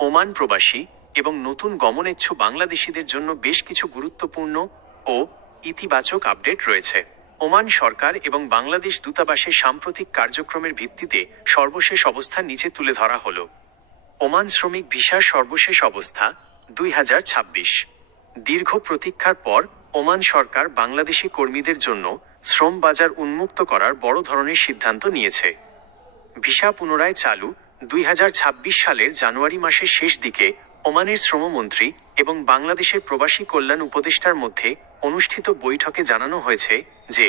Oman প্রবাসী এবং নতুন গমনেচ্ছু বাংলাদেশিদের জন্য বেশ কিছু গুরুত্বপূর্ণ ও ইতিবাচক আপডেট রয়েছে। ওমান সরকার এবং বাংলাদেশ দূতাবাসের সাম্প্রতিক কার্যক্রমের ভিত্তিতে সর্বশেষ অবস্থা নিচে তুলে ধরা হলো। ওমান শ্রমিক ভিসার সর্বশেষ অবস্থা 2026। দীর্ঘ প্রতীক্ষার পর ওমান সরকার বাংলাদেশি কর্মীদের জন্য শ্রম বাজার উন্মুক্ত করার বড় ধরনের সিদ্ধান্ত নিয়েছে। ভিসা পুনরায় চালু 2026 সালের জানুয়ারি মাসের শেষ দিকে ওমানের শ্রমমন্ত্রী এবং বাংলাদেশের প্রবাসী কল্যাণ উপদেষ্টার মধ্যে অনুষ্ঠিত বৈঠকে জানানো হয়েছে যে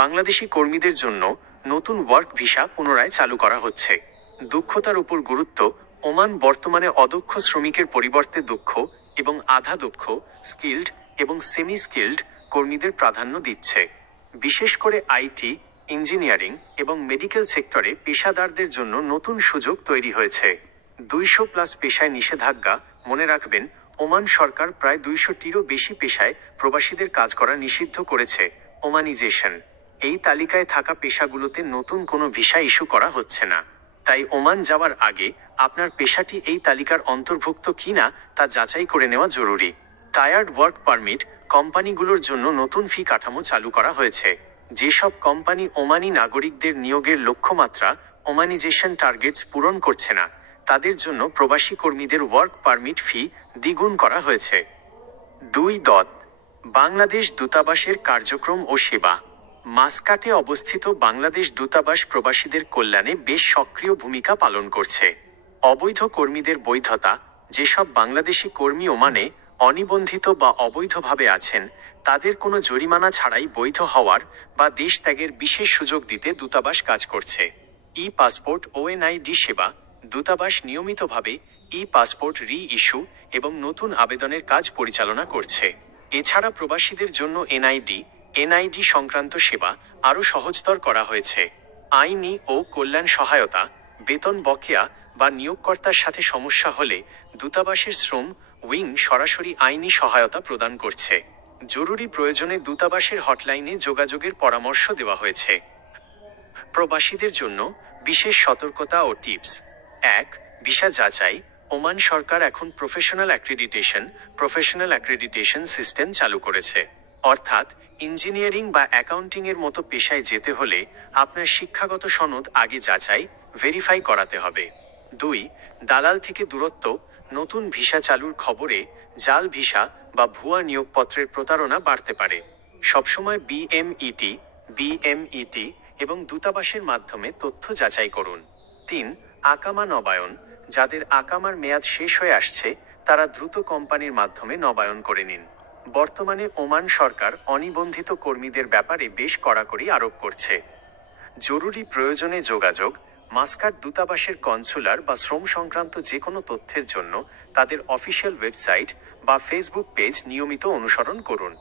বাংলাদেশি কর্মীদের জন্য নতুন ওয়ার্ক ভিসা পুনরায় চালু করা হচ্ছে। দক্ষতার উপর গুরুত্ব। ওমান বর্তমানে অদক্ষ শ্রমিকের পরিবর্তে দক্ষ এবং আধা দক্ষ, স্কিল্ড এবং সেমি স্কিল্ড কর্মীদের প্রাধান্য দিচ্ছে। বিশেষ করে আইটি, ইঞ্জিনিয়ারিং এবং মেডিকেল সেক্টরে পেশাদারদের জন্য নতুন সুযোগ তৈরি হয়েছে। 200+ পেশায় নিষেধাজ্ঞা। মনে রাখবেন, ওমান সরকার প্রায় 200টিরও বেশি পেশায় প্রবাসীদের কাজ করা নিষিদ্ধ করেছে। ওমানিজেশন। এই তালিকায় থাকা পেশাগুলোতে নতুন কোনো ভিসা ইস্যু করা হচ্ছে না। তাই ওমান যাওয়ার আগে আপনার পেশাটি এই তালিকার অন্তর্ভুক্ত কিনা তা যাচাই করে নেওয়া জরুরি। Tired work permit. কোম্পানিগুলোর জন্য নতুন ফি কাঠামো চালু করা হয়েছে। যেসব কোম্পানি ওমানি নাগরিকদের নিয়োগের লক্ষ্যমাত্রা ওমানিজেশন টার্গেটস পূরণ করছে না, তাদের জন্য প্রবাসী কর্মীদের ওয়ার্ক পারমিট ফি দ্বিগুণ করা হয়েছে। 2. বাংলাদেশ দূতাবাসের কার্যক্রম ও সেবা। মাস্কাটে অবস্থিত বাংলাদেশ দূতাবাস প্রবাসীদের কল্যাণে বেশ সক্রিয় ভূমিকা পালন করছে। অবৈধ কর্মীদের বৈধতা। যেসব বাংলাদেশি কর্মী ওমানে অনিবন্ধিত বা অবৈধভাবে আছেন, তাদের কোনো জরিমানা ছাড়াই বৈধ হওয়ার বা দেশ ত্যাগের বিশেষ সুযোগ দিতে দূতাবাস কাজ করছে। ই পাসপোর্ট ও এনআইডি সেবা। দূতাবাস নিয়মিতভাবে ই পাসপোর্ট রি-ইস্যু এবং নতুন আবেদনের কাজ পরিচালনা করছে। এছাড়া প্রবাসীদের জন্য এনআইডি সংক্রান্ত সেবা আরও সহজতর করা হয়েছে। আইনি ও কল্যাণ সহায়তা। বেতন বকেয়া বা নিয়োগকর্তার সাথে সমস্যা হলে দূতাবাসের শ্রম উইং সরাসরি আইনি সহায়তা প্রদান করছে। জরুরি প্রয়োজনে দূতাবাসের হটলাইনে যোগাযোগের পরামর্শ দেওয়া হয়েছে। প্রবাসীদের জন্য বিশেষ সতর্কতা ও টিপস। 1. ভিসা যাচাই। ওমান সরকার এখন প্রফেশনাল অ্যাক্রেডিটেশন সিস্টেম চালু করেছে। অর্থাৎ ইঞ্জিনিয়ারিং বা অ্যাকাউন্টিংয়ের মতো পেশায় যেতে হলে আপনার শিক্ষাগত সনদ আগে ভেরিফাই করাতে হবে। 2. দালাল থেকে দূরত্ব। নতুন ভিসা চালুর খবরে জাল ভিসা বা ভুয়া নিয়োগপত্রের প্রতারণা বাড়তে পারে। সবসময় বিএমইটি এবং দূতাবাসের মাধ্যমে তথ্য যাচাই করুন। 3. আকামা নবায়ন। যাদের আকামার মেয়াদ শেষ হয়ে আসছে, তারা দ্রুত কোম্পানির মাধ্যমে নবায়ন করে নিন। বর্তমানে ওমান সরকার অনিবন্ধিত কর্মীদের ব্যাপারে বেশ কড়াকড়ি আরোপ করছে। জরুরি প্রয়োজনে যোগাযোগ। মাস্কাট দূতাবাসের কনসুলার বা শ্রম সংক্রান্ত যে কোনো তথ্যের জন্য তাদের অফিসিয়াল ওয়েবসাইট বা ফেসবুক পেজ নিয়মিত অনুসরণ করুন।